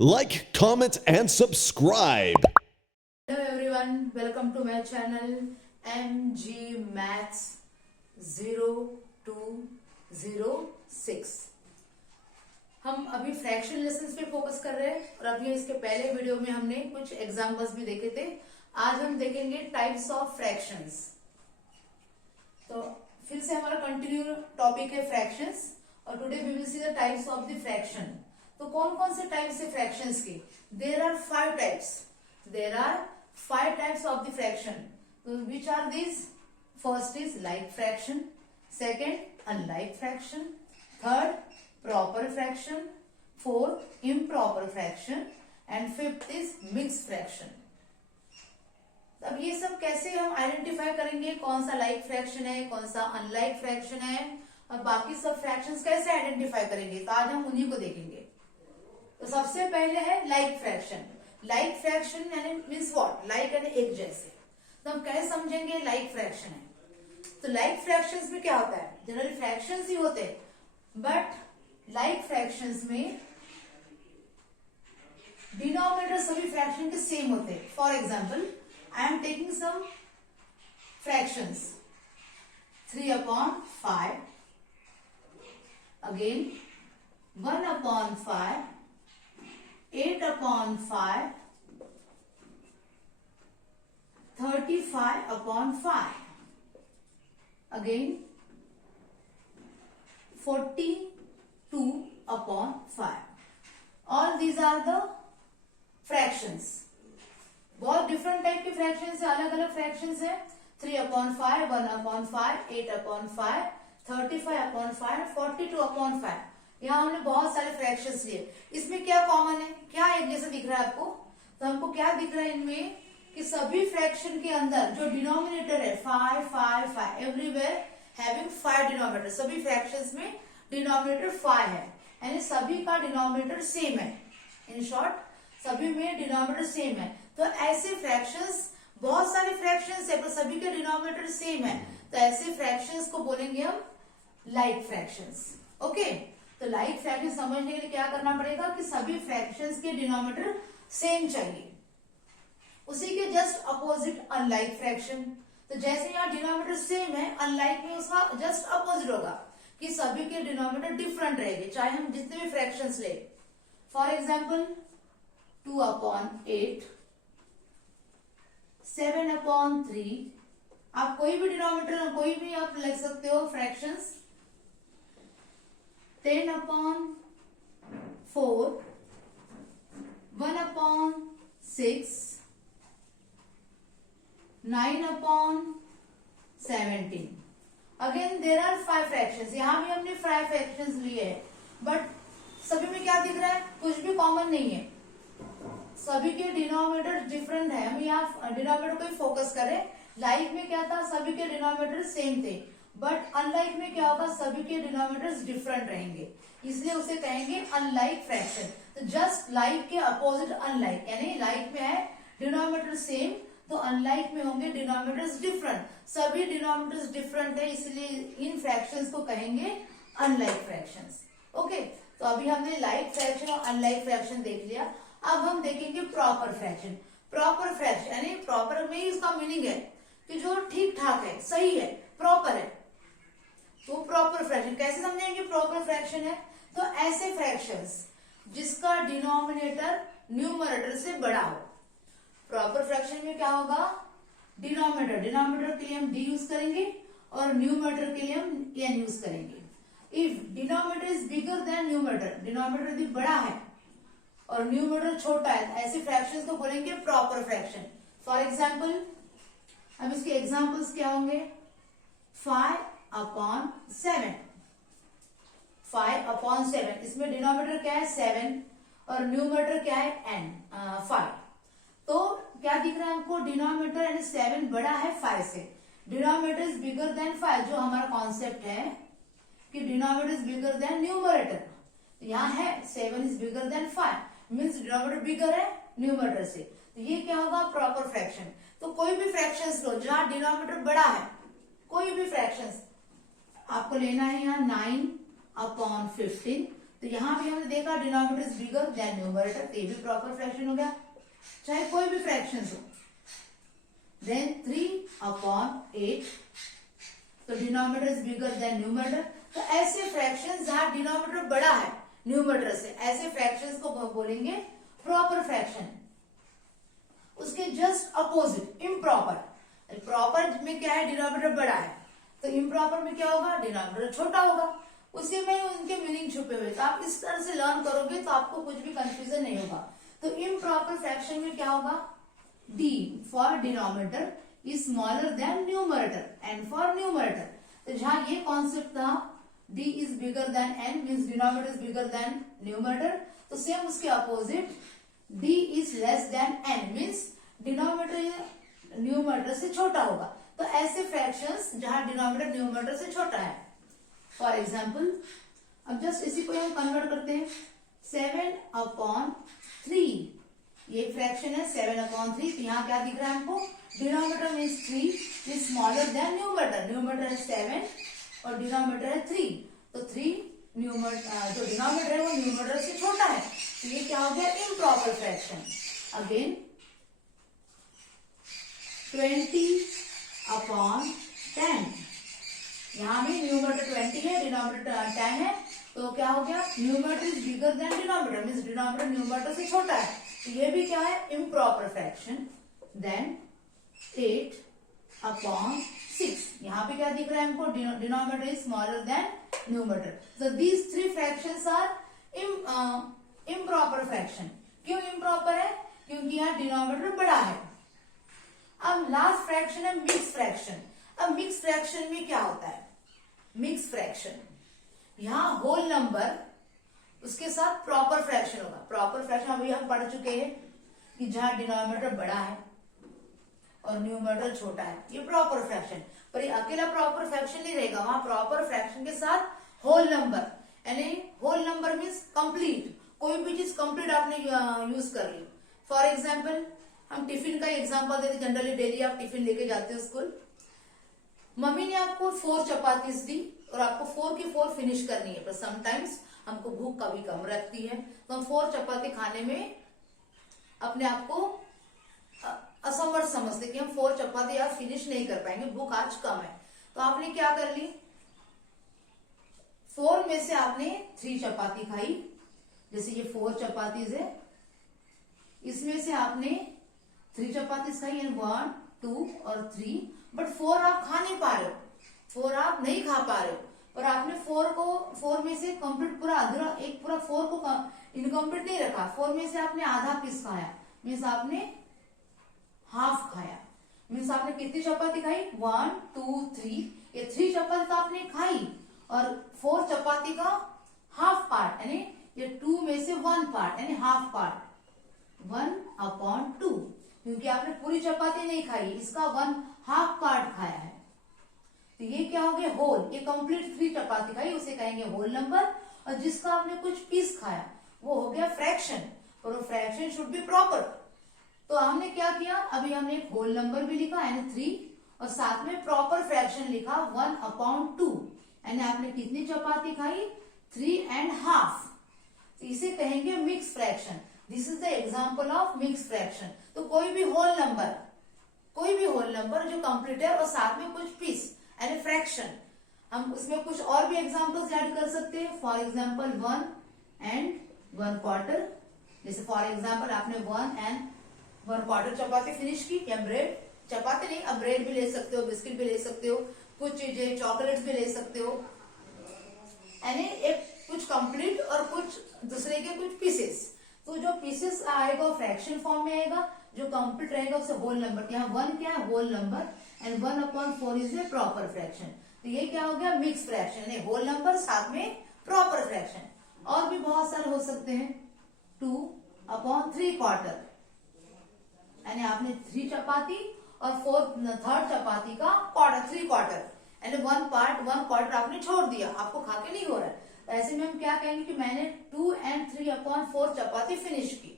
Like, comment, and subscribe. Hello everyone, welcome to my channel MG Maths 0206। हम अभी fraction lessons पे focus कर रहे हैं और अभी इसके पहले वीडियो में हमने कुछ एग्जांपल्स भी देखे थे। आज हम देखेंगे टाइप्स ऑफ फ्रैक्शंस। तो फिर से हमारा कंटिन्यू टॉपिक है फ्रैक्शंस और today we will see the types of the fraction. तो कौन कौन से टाइप्स है फ्रैक्शंस के? There are 5 types. There are 5 types of the fraction. So which are these? First is like fraction, second unlike fraction, third proper fraction, fourth improper fraction, and fifth is mixed fraction. अब ये सब कैसे हम identify करेंगे कौन सा like fraction है, कौन सा अनलाइक फ्रैक्शन है और बाकी सब फ्रैक्शंस कैसे आइडेंटिफाई करेंगे, तो आज हम उन्हीं को देखेंगे। तो सबसे पहले है लाइक फ्रैक्शन। लाइक फ्रैक्शन यानी मीन्स व्हाट? लाइक यानी एक जैसे। तो हम कैसे समझेंगे लाइक फ्रैक्शन है? तो लाइक फ्रैक्शंस में क्या होता है? जनरली फ्रैक्शंस ही होते हैं, बट लाइक फ्रैक्शंस में डिनोमिनेटर सभी फ्रैक्शन के सेम होते हैं। For example I am taking some fractions 3/5, again 1/5, 8/5, 35/5, again 42/5. All these are the fractions. बहुत डिफरेंट टाइप के फ्रैक्शंस है, अलग अलग फ्रैक्शंस है। 3/5, 1/5, 8/5, 35/5, 42/5। यहाँ हमने बहुत सारे फ्रैक्शंस लिए। इसमें क्या कॉमन है, क्या एक जैसा दिख रहा है आपको? तो हमको क्या दिख रहा है इनमें कि सभी फ्रैक्शन के अंदर जो डिनोमिनेटर है 5, 5, 5, एवरीवेयर हैविंग 5 डिनोमिनेटर। सभी फ्रैक्शंस में डिनोमिनेटर 5 है, यानी सभी का डिनोमिनेटर सेम है। इन शॉर्ट सभी में डिनोमिनेटर सेम है। तो ऐसे फ्रैक्शंस, बहुत सारे फ्रैक्शंस है पर सभी के डिनोमिनेटर सेम है, तो ऐसे फ्रैक्शंस को बोलेंगे हम लाइक फ्रैक्शंस। ओके, तो लाइक फ्रैक्शन समझने के लिए क्या करना पड़ेगा कि सभी फ्रैक्शंस के डिनोमिनेटर सेम चाहिए। उसी के जस्ट अपोजिट अनलाइक फ्रैक्शन। तो जैसे यहाँ डिनोमिनेटर सेम है, अनलाइक में उसका जस्ट अपोजिट होगा कि सभी के डिनोमिनेटर डिफरेंट रहेंगे, चाहे हम जितने भी फ्रैक्शंस ले। For example 2/8, 7/3। आप कोई भी डिनोमिनेटर, कोई भी आप लिख सकते हो fractions. 10/4, 1/6, 9/17। Again there are 5 fractions. यहां भी हमने 5 फ्रैक्शंस लिए हैं, बट सभी में क्या दिख रहा है? कुछ भी कॉमन नहीं है, सभी के डिनोमिनेटर डिफरेंट है। हम यहाँ डिनोमिनेटर को ही फोकस करें। लाइक में क्या था? सभी के डिनोमिनेटर सेम थे, बट अनलाइक में क्या होगा? सभी के डिनोमिनेटर्स डिफरेंट रहेंगे, इसलिए उसे कहेंगे अनलाइक फ्रैक्शन। तो जस्ट लाइक के अपोजिट अनलाइक, यानी लाइक में है डिनोमिनेटर सेम, तो अनलाइक में होंगे डिनोमिनेटर्स डिफरेंट। सभी डिनोमिनेटर्स डिफरेंट है, इसलिए इन फ्रैक्शंस को कहेंगे अनलाइक फ्रैक्शंस। ओके, तो अभी हमने लाइक फ्रैक्शन और अनलाइक फ्रैक्शन देख लिया। अब हम देखेंगे प्रॉपर फ्रैक्शन। प्रॉपर फ्रैक्शन यानी प्रॉपर में ही इसका मीनिंग है कि जो ठीक ठाक है, सही है, प्रॉपर है। तो प्रॉपर फ्रैक्शन कैसे समझेंगे? प्रॉपर फ्रैक्शन है तो ऐसे फ्रैक्शंस जिसका डिनोमिनेटर न्यूमरेटर से बड़ा हो। प्रॉपर फ्रैक्शन में क्या होगा? डिनोमिनेटर के लिए हम डी यूज करेंगे और न्यूमरेटर के लिए हम एन यूज करेंगे। If denominator is bigger than numerator, denominator यदि बड़ा है और न्यूमरेटर छोटा है, ऐसे फ्रैक्शंस को बोलेंगे प्रॉपर फ्रैक्शन। फॉर एग्जाम्पल, अब इसके एग्जाम्पल्स क्या होंगे? 5/7, 5/7। इसमें डिनोमिनेटर क्या है? 7 और न्यूमरेटर क्या है? n 5। तो क्या दिख रहा है हमको? डिनोमिनेटर यानी 7 बड़ा है 5 से। डिनोमिनेटर इज बिगर देन 5, जो हमारा कॉन्सेप्ट है कि denominator is bigger than numerator. यहाँ है 7 is bigger than 5, means denominator bigger है न्यूमरेटर से। तो ये क्या होगा? Proper fraction. तो कोई भी फ्रैक्शंस लो जहां डिनोमिनेटर बड़ा है, कोई भी फ्रैक्शंस आपको लेना है। यहाँ 9/15, तो यहाँ भी हमने देखा denominator is bigger than numerator, तो ये भी प्रॉपर फ्रैक्शन हो गया, चाहे कोई भी फ्रैक्शन हो। देन 3/8, तो denominator is bigger than numerator. तो ऐसे फ्रैक्शन जहां डिनोमिनेटर बड़ा है न्यूमरेटर से, ऐसे फ्रैक्शंस को बोलेंगे प्रॉपर फ्रैक्शन। उसके जस्ट अपोजिट इम्प्रॉपर, प्रॉपर में क्या है, डिनोमिनेटर बड़ा है, तो इम्प्रॉपर में क्या होगा, डिनोमिनेटर छोटा होगा। उसी में उनके मीनिंग छुपे हुए, तो आप इस तरह से लर्न करोगे तो आपको कुछ भी कंफ्यूजन नहीं होगा। तो इम्प्रॉपर फ्रैक्शन में क्या होगा, D for denominator is smaller than numerator and for numerator. तो जहां ये कॉन्सेप्ट था d is bigger then n means denominator is bigger than numerator, तो सेम उसके opposite d is less than n means denominator numerator से छोटा होगा। तो ऐसे फ्रैक्शंस जहां डिनोमिनेटर न्यूमरेटर से छोटा है, फॉर एग्जाम्पल अब जस्ट इसी को हम कन्वर्ट करते हैं, 7/3 ये फ्रैक्शन है 7/3। तो यहाँ क्या दिख रहा है हमको, denominator means 3 is smaller than numerator, numerator है 7 और डिनोमिनेटर है 3, तो 3 न्यूमरेटर जो डिनोमिनेटर है वो न्यूमरेटर से छोटा है, तो ये क्या हो गया, इम्प्रॉपर फ्रैक्शन। अगेन 20/10, यहाँ भी न्यूमरेटर 20 है, डिनोमिनेटर 10 है, तो क्या हो गया, numerator is bigger than denominator means denominator numerator से छोटा है, तो ये भी क्या है, इम्प्रॉपर फ्रैक्शन। देन 8/6, यहाँ पे क्या दिख रहा है हमको, denominator is smaller than numerator. So these 3 fractions are improper fraction. क्यों इम्प्रॉपर है, क्योंकि यहाँ डिनोमिनेटर बड़ा है। अब लास्ट फ्रैक्शन है मिक्स फ्रैक्शन। अब मिक्स फ्रैक्शन में क्या होता है, मिक्स फ्रैक्शन यहाँ होल नंबर उसके साथ प्रॉपर फ्रैक्शन होगा। प्रॉपर फ्रैक्शन अभी हम पढ़ चुके हैं कि जहां डिनोमिनेटर बड़ा है और न्यूमरेटर छोटा है, ये प्रॉपर फ्रैक्शन। पर ये अकेला प्रॉपर फ्रैक्शन नहीं रहेगा, वहां प्रॉपर फ्रैक्शन के साथ होल नंबर, यानी होल नंबर मीन्स कंप्लीट, कोई भी चीज कंप्लीट आपने यूज कर ली। फॉर एग्जाम्पल हम टिफिन का एग्जाम्पल देते, जनरली डेली आप टिफिन लेके जाते हो स्कूल, मम्मी ने आपको 4 चपातीस दी और आपको 4 की 4 फिनिश करनी है, पर समटाइम्स हमको भूख कभी कम रहती है, तो हम 4 चपाती खाने में अपने आप को असमर्थ समझते कि हम 4 चपाती आज फिनिश नहीं कर पाएंगे, भूख आज कम है। तो आपने क्या कर ली, 4 में से आपने 3 चपाती खाई, जैसे ये 4 चपातीज है, इसमें से आपने 3 चपातीज खाई, 1 2 और 3, बट 4 आप खा नहीं पा रहे हो, 4 आप नहीं खा पा रहे हो, पर आपने 4 में से कंप्लीट पूरा अधूरा, एक पूरा 4 को इनकम्प्लीट नहीं रखा, 4 में से आपने आधा पीस खाया, मीन्स आपने हाफ खाया, मीन्स आपने कितनी चपाती खाई, 1 2 3, ये 3 चपाती तो आपने खाई और 4 चपाती का हाफ पार्ट, यानी ये 2 में से 1 पार्ट यानी हाफ पार्ट, 1/2, क्योंकि आपने पूरी चपाती नहीं खाई, इसका 1 हाफ पार्ट खाया है, तो ये क्या हो गया, होल। ये कंप्लीट 3 चपाती खाई उसे कहेंगे होल नंबर, और जिसका आपने कुछ पीस खाया वो हो गया फ्रैक्शन, और वो फ्रैक्शन शुड बी प्रॉपर। तो हमने क्या किया, अभी हमने एक होल नंबर भी लिखा यानी 3, और साथ में प्रॉपर फ्रैक्शन लिखा 1/2, यानी आपने कितनी चपाती खाई, 3.5, तो इसे कहेंगे mix fraction. This is the example of mix fraction. तो कोई भी होल नंबर जो कंप्लीट है और साथ में कुछ पीस यानी फ्रैक्शन, हम उसमें कुछ और भी एग्जाम्पल्स ऐड कर सकते हैं। फॉर एग्जाम्पल 1 and 1/4, जैसे फॉर एग्जाम्पल आपने 1 and 1/4 चपाती फिनिश की, या ब्रेड, चपाती नहीं, अब ब्रेड भी ले सकते हो, बिस्किट भी ले सकते हो, कुछ चीजें चॉकलेट्स भी ले सकते हो, यानी एक कुछ कंप्लीट और कुछ दूसरे के कुछ पीसेस। तो जो पीसेस आएगा फ्रैक्शन फॉर्म में आएगा, जो कंप्लीट रहेगा उसे होल नंबर। यहाँ 1 क्या है, whole number, and 1/4 is a proper fraction. तो ये क्या हो गया, मिक्स फ्रैक्शन, यानी होल नंबर साथ में प्रॉपर फ्रैक्शन। और भी बहुत सारे हो सकते हैं, 2/3/4, यानी आपने 3 चपाती और 3rd चपाती का क्वार्टर, 3/4, यानी 1/4 आपने छोड़ दिया, आपको खा के नहीं हो रहा है। ऐसे में हम क्या कहेंगे कि मैंने 2 and 3/4 चपाती फिनिश की,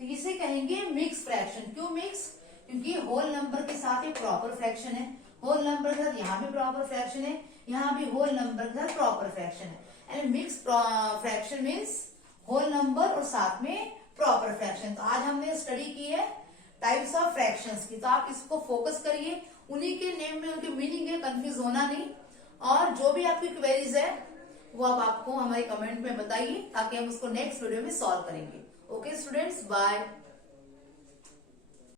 तो इसे कहेंगे मिक्स फ्रैक्शन। क्यों मिक्स, क्योंकि होल नंबर के साथ एक प्रॉपर फ्रैक्शन है, होल नंबर के साथ यहाँ भी प्रॉपर फ्रैक्शन है, यहाँ भी होल नंबर के साथ प्रॉपर फ्रैक्शन है। And mix fraction means whole number और साथ में प्रॉपर फ्रैक्शन। तो आज हमने स्टडी की है टाइप्स ऑफ फ्रैक्शंस की, तो आप इसको फोकस करिए, उन्हीं के नेम में उनकी मीनिंग है, कंफ्यूज होना नहीं। और जो भी आपकी क्वेरीज है वो आप आपको हमारे कमेंट में बताइए ताकि हम उसको नेक्स्ट वीडियो में सॉल्व करेंगे। Okay students, bye.